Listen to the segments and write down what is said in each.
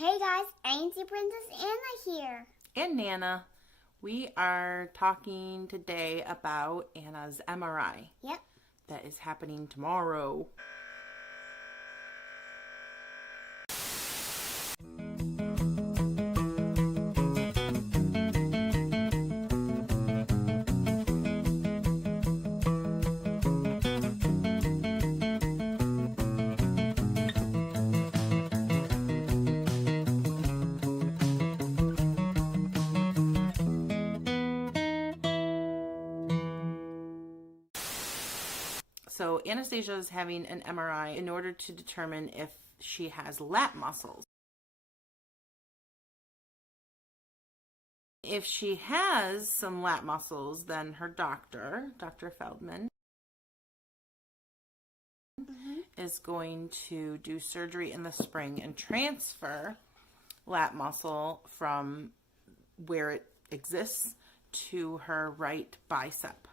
Hey guys, AMC Princess Ana here. And Nana. We are talking today about Anna's MRI. Yep. That is happening tomorrow. So Anastasia is having an MRI in order to determine if she has lat muscles. If she has some lat muscles, then her doctor, Dr. Feldman, is going to do surgery in the spring and transfer lat muscle from where it exists to her right bicep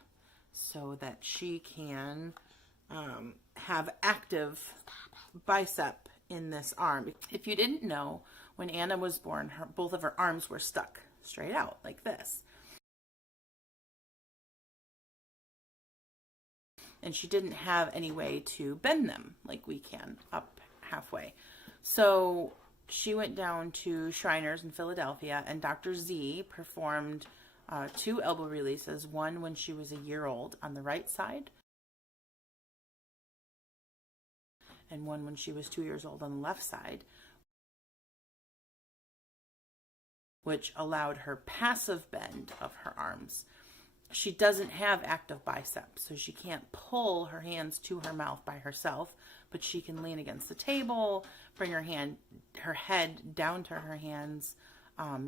so that she can have active bicep in this arm. If you didn't know, when Anna was born, both of her arms were stuck straight out like this. And she didn't have any way to bend them like we can up halfway. So she went down to Shriners in Philadelphia, and Dr. Z performed 2 elbow releases, one when she was a year old on the right side, and one when she was 2 years old on the left side, which allowed her passive bend of her arms. She doesn't have active biceps, so she can't pull her hands to her mouth by herself, but she can lean against the table, bring her head down to her hands,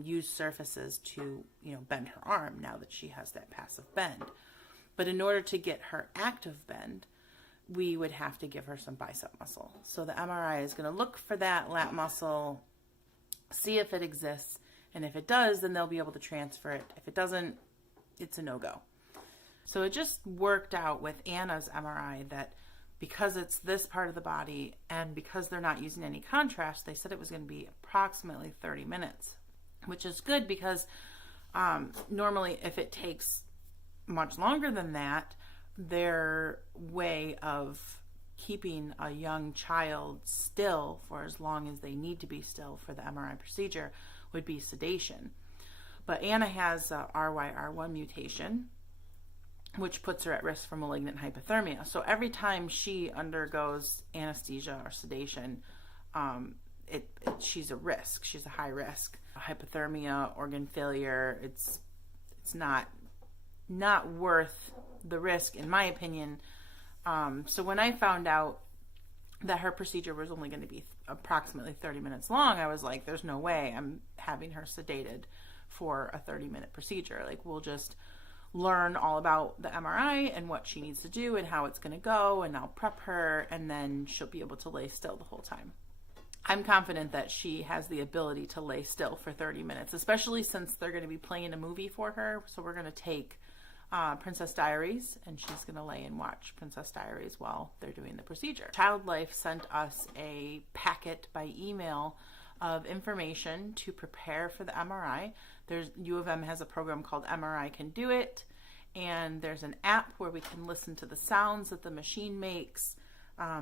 use surfaces to, bend her arm now that she has that passive bend. But in order to get her active bend, we would have to give her some bicep muscle. So the MRI is going to look for that lat muscle, see if it exists, and if it does, then they'll be able to transfer it. If it doesn't, it's a no-go. So it just worked out with Anna's MRI that because it's this part of the body and because they're not using any contrast, they said it was going to be approximately 30 minutes, which is good because normally if it takes much longer than that, their way of keeping a young child still for as long as they need to be still for the MRI procedure would be sedation. But Anna has a RYR1 mutation, which puts her at risk for malignant hypothermia. So every time she undergoes anesthesia or sedation, she's a risk. She's a high risk. Hypothermia, organ failure, it's not worth the risk, in my opinion. So when I found out that her procedure was only going to be approximately 30 minutes long, I was like, there's no way I'm having her sedated for a 30-minute procedure. Like, we'll just learn all about the MRI and what she needs to do and how it's going to go, and I'll prep her, and then she'll be able to lay still the whole time. I'm confident that she has the ability to lay still for 30 minutes, especially since they're going to be playing a movie for her. So we're going to take Princess Diaries, and she's going to lay and watch Princess Diaries while they're doing the procedure. Child Life sent us a packet by email of information to prepare for the MRI. U of M has a program called MRI Can Do It, and there's an app where we can listen to the sounds that the machine makes.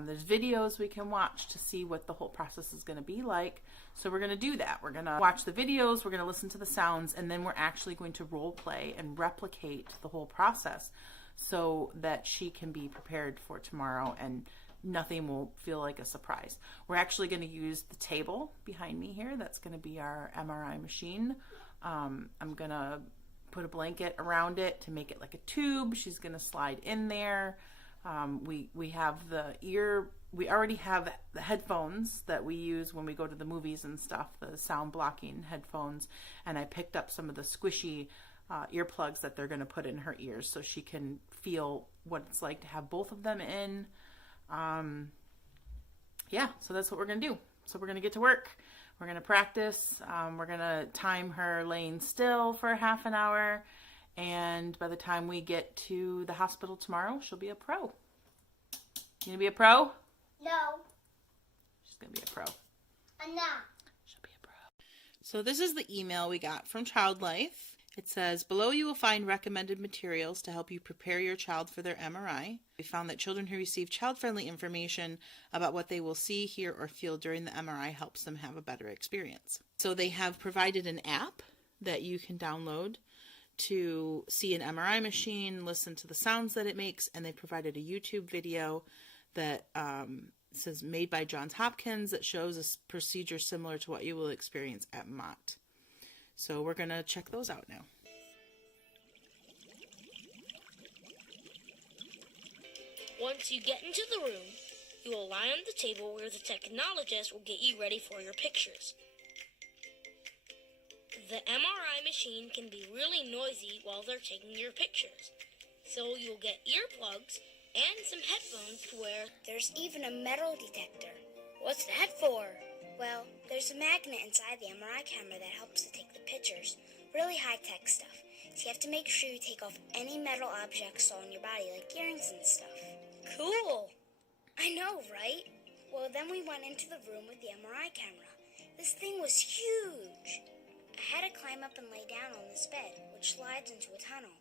There's videos we can watch to see what the whole process is going to be like. So we're going to do that. We're going to watch the videos, we're going to listen to the sounds, and then we're actually going to role play and replicate the whole process so that she can be prepared for tomorrow and nothing will feel like a surprise. We're actually going to use the table behind me here. That's going to be our MRI machine. I'm going to put a blanket around it to make it like a tube. She's going to slide in there. We have we already have the headphones that we use when we go to the movies and stuff, the sound blocking headphones, and I picked up some of the squishy earplugs that they're going to put in her ears so she can feel what it's like to have both of them in. So that's what we're going to do. So we're going to get to work. We're going to practice. We're going to time her laying still for half an hour. And by the time we get to the hospital tomorrow, she'll be a pro. You gonna be a pro? No. She's gonna be a pro. I'm not. She'll be a pro. So this is the email we got from Child Life. It says, below you will find recommended materials to help you prepare your child for their MRI. We found that children who receive child-friendly information about what they will see, hear, or feel during the MRI helps them have a better experience. So they have provided an app that you can download to see an MRI machine, listen to the sounds that it makes, and they provided a YouTube video that says made by Johns Hopkins that shows a procedure similar to what you will experience at Mott. So we're going to check those out now. Once you get into the room, you will lie on the table where the technologist will get you ready for your pictures. The MRI machine can be really noisy while they're taking your pictures, so you'll get earplugs and some headphones to wear. There's even a metal detector. What's that for? Well, there's a magnet inside the MRI camera that helps to take the pictures. Really high-tech stuff. So you have to make sure you take off any metal objects on your body, like earrings and stuff. Cool. I know, right? Well, then we went into the room with the MRI camera. This thing was huge. I had to climb up and lay down on this bed, which slides into a tunnel.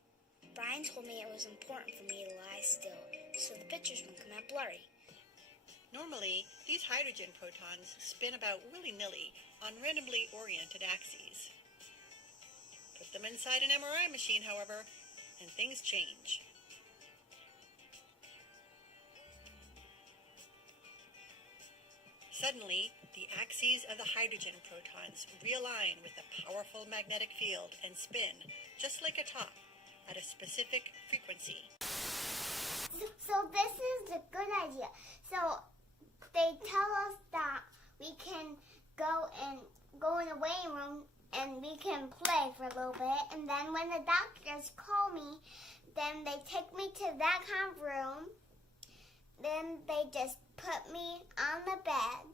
Brian told me it was important for me to lie still, so the pictures won't come out blurry. Normally, these hydrogen protons spin about willy-nilly on randomly oriented axes. Put them inside an MRI machine, however, and things change. Suddenly, the axes of the hydrogen protons realign with the powerful magnetic field and spin, just like a top, at a specific frequency. So this is a good idea. So they tell us that we can go in a waiting room and we can play for a little bit. And then when the doctors call me, then they take me to that kind of room. Then they just put me on the bed.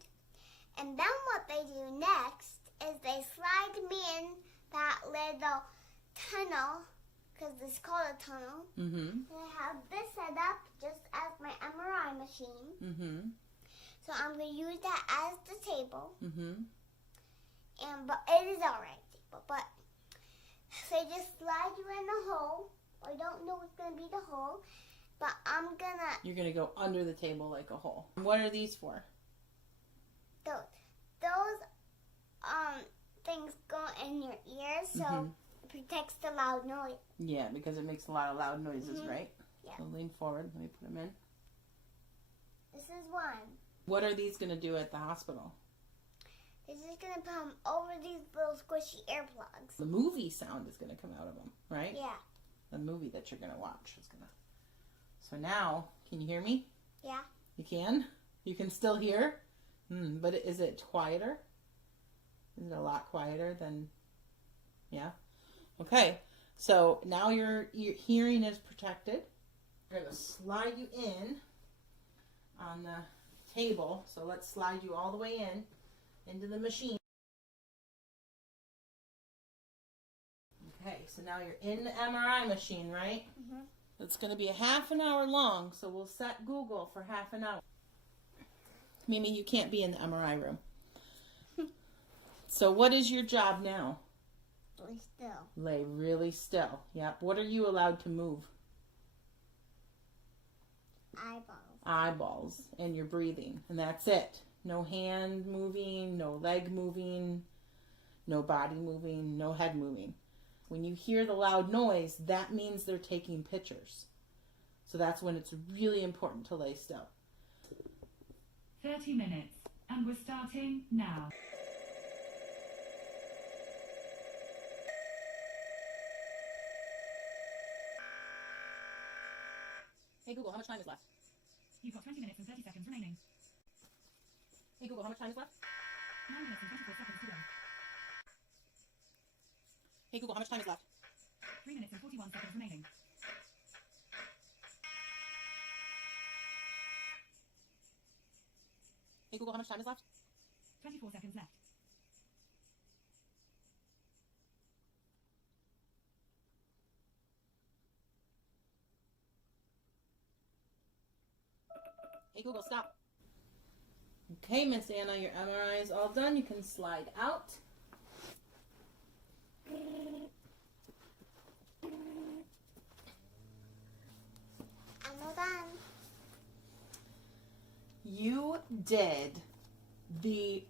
And then what they do next is they slide me in that little tunnel, because it's called a tunnel. Mm-hmm. They have this set up just as my MRI machine. Mm-hmm. So I'm going to use that as the table. Mm-hmm. But it is alright. But they just slide you in the hole. I don't know what's going to be the hole. But You're going to go under the table like a hole. What are these for? Those things go in your ears, so it protects the loud noise. Yeah, because it makes a lot of loud noises, right? Yeah. So lean forward. Let me put them in. This is one. What are these going to do at the hospital? This is going to come over these little squishy earplugs. The movie sound is going to come out of them, right? Yeah. The movie that you're going to watch is going to... So now, can you hear me? Yeah. You can? You can still hear? But is it quieter? Is it a lot quieter than... Yeah? Okay. So now your hearing is protected. We're going to slide you in on the table. So let's slide you all the way into the machine. Okay, so now you're in the MRI machine, right? Mm-hmm. It's going to be a half an hour long, so we'll set Google for half an hour. Mimi, you can't be in the MRI room. So what is your job now? Stay still. Lay really still. Yep. What are you allowed to move? Eyeballs. And your breathing. And that's it. No hand moving, no leg moving, no body moving, no head moving. When you hear the loud noise, that means they're taking pictures. So that's when it's really important to lay still. 30 minutes, and we're starting now. Hey Google, how much time is left? You've got 20 minutes and 30 seconds remaining. Hey Google, how much time is left? 9 minutes and 24 seconds to go. Hey Google, how much time is left? 3 minutes and 41 seconds remaining. Hey Google, how much time is left? 24 seconds left. Hey Google, stop. Okay, Miss Anna, your MRI is all done. You can slide out. You did the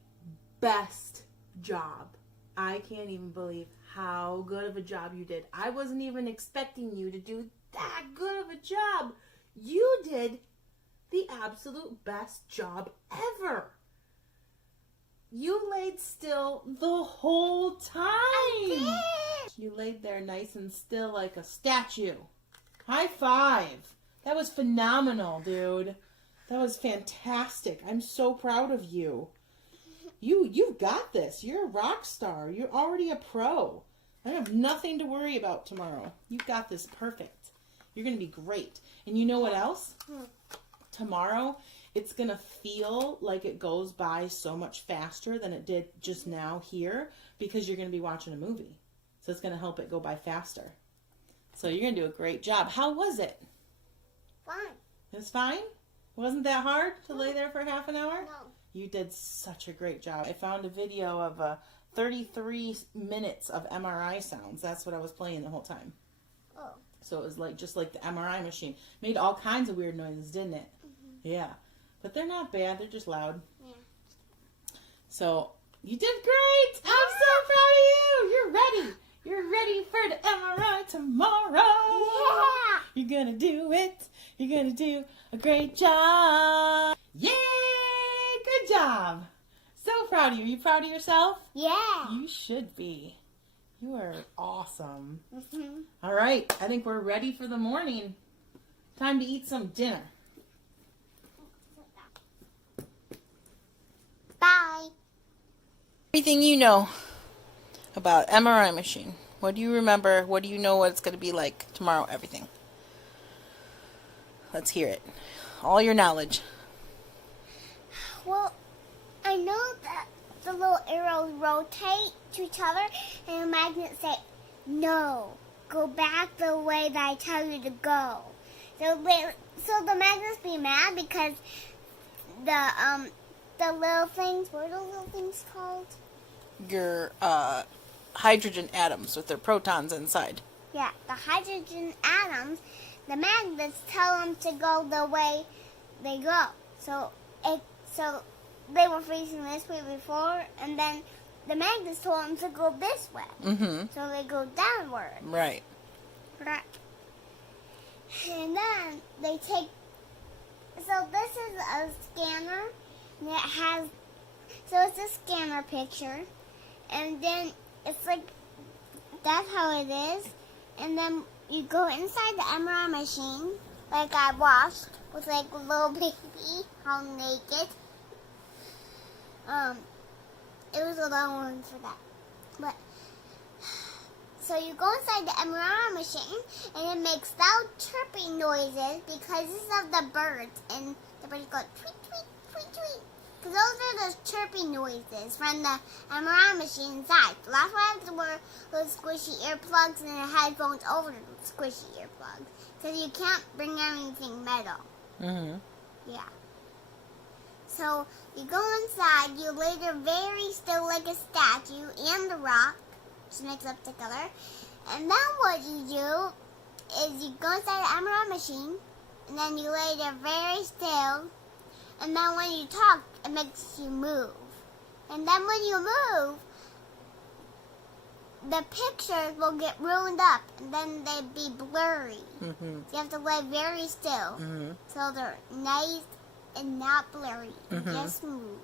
best job. I can't even believe how good of a job you did. I wasn't even expecting you to do that good of a job. You did the absolute best job ever. You laid still the whole time. You laid there nice and still like a statue. High five. That was phenomenal, dude. That was fantastic. I'm so proud of you. You've got this. You're a rock star. You're already a pro. I have nothing to worry about tomorrow. You've got this perfect. You're going to be great. And you know what else? Tomorrow, it's going to feel like it goes by so much faster than it did just now here because you're going to be watching a movie. So it's going to help it go by faster. So you're going to do a great job. How was it? Fine. It was fine? Wasn't that hard to lay there for half an hour? No. You did such a great job. I found a video of 33 minutes of MRI sounds. That's what I was playing the whole time. Oh. So it was like just like the MRI machine. Made all kinds of weird noises, didn't it? Mm-hmm. Yeah. But they're not bad. They're just loud. Yeah. So you did great. I'm so proud of you. You're ready. You're ready for the MRI tomorrow. Yeah. You're going to do it. You're going to do a great job. Yay! Good job. So proud of you. Are you proud of yourself? Yeah. You should be. You are awesome. Mm-hmm. All right. I think we're ready for the morning. Time to eat some dinner. Bye. Everything you know about MRI machine. What do you remember? What do you know what it's going to be like tomorrow? Everything. Let's hear it. All your knowledge. Well, I know that the little arrows rotate to each other, and the magnets say, "No, go back the way that I tell you to go." So the magnets be mad because the little things. What are those little things called? Your hydrogen atoms with their protons inside. Yeah, the hydrogen atoms. The magnets tell them to go the way they go. So they were facing this way before, and then the magnets told them to go this way. Mm-hmm. So they go downward. Right. Right. And then they take. So this is a scanner. And it has. So it's a scanner picture, and then it's like that's how it is, and then you go inside the MRI machine, like I watched with like a little baby, all naked. It was a long one for that, but so you go inside the MRI machine, and it makes loud chirping noises because it's of the birds, and the birds go tweet tweet tweet tweet. Because those are the chirping noises from the MRI machine inside. The last one were those squishy earplugs and the headphones over the squishy earplugs. Because you can't bring anything metal. Mm-hmm. Yeah. So you go inside, you lay there very still like a statue and the rock, which makes up together. And then what you do is you go inside the MRI machine, and then you lay there very still. And then when you talk, it makes you move. And then when you move, the pictures will get ruined up, and then they'd be blurry. Mm-hmm. So you have to lay very still, so they're nice and not blurry. Mm-hmm. Just move.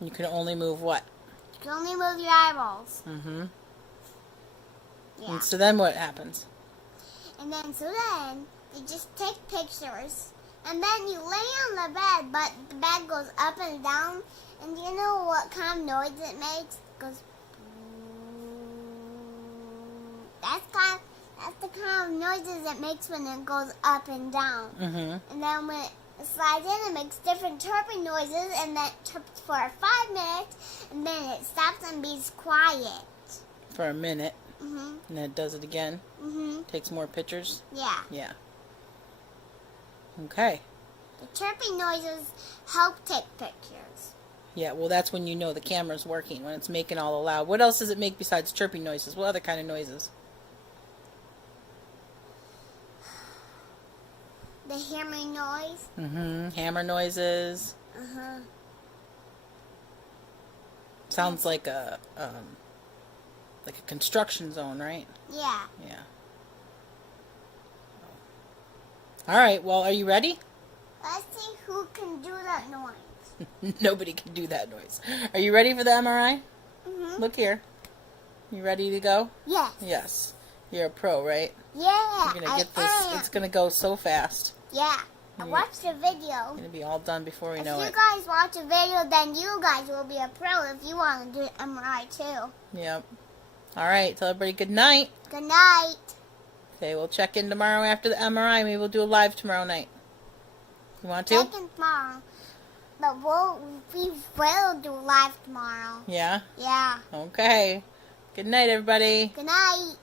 You can only move what? You can only move your eyeballs. Mm-hmm. Yeah. And so then what happens? And then you just take pictures. And then you lay on the bed, but the bed goes up and down. And do you know what kind of noise it makes? It goes. That's the kind of noises it makes when it goes up and down. Mm-hmm. And then when it slides in, it makes different chirping noises, and then it chirps for 5 minutes, and then it stops and be quiet. For a minute. Mm-hmm. And then it does it again. Mm-hmm. Takes more pictures. Yeah. Yeah. Okay. The chirping noises help take pictures. Yeah, well, that's when you know the camera's working, when it's making all the loud. What else does it make besides chirping noises? What other kind of noises? The hammering noise. Mm-hmm. Hammer noises. Uh-huh. Sounds like a construction zone, right? Yeah. Yeah. All right. Well, are you ready? Let's see who can do that noise. Nobody can do that noise. Are you ready for the MRI? Mm-hmm. Look here. You ready to go? Yes. Yes. You're a pro, right? Yeah. You're gonna get this. It's gonna go so fast. Yeah. I You- watched the video. It's gonna be all done before we If know you it. guys watch a video, then you guys will be a pro if you want to do MRI too. Yep. All right. Tell everybody good night. Good night. Okay. We'll check in tomorrow after the MRI. Maybe we'll do a live tomorrow night. You want to? Second tomorrow. But we will do live tomorrow. Yeah. Yeah. Okay. Good night, everybody. Good night.